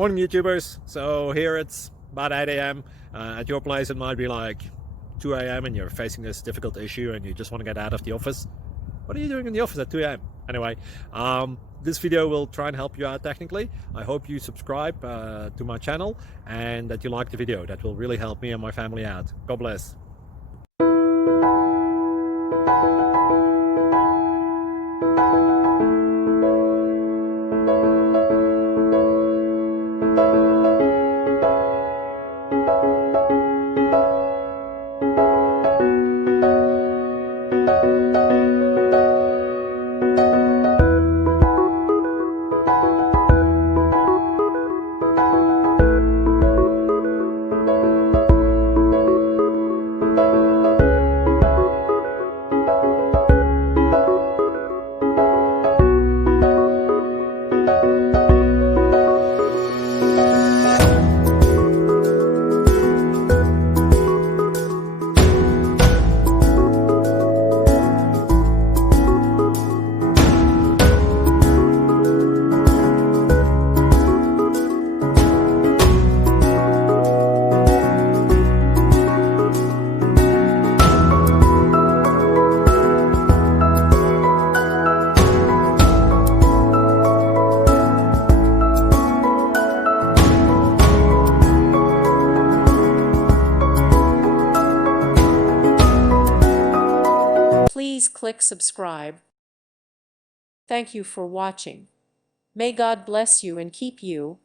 Morning YouTubers. So here it's about 8 a.m. At your place it might be like 2 a.m. and you're facing this difficult issue and you just want to get out of the office. What are you doing in the office at 2 a.m.? Anyway, this video will try and help you out technically. I hope you subscribe to my channel and that you like the video. That will really help me and my family out. God bless. Please click subscribe. Thank you for watching. May God bless you and keep you.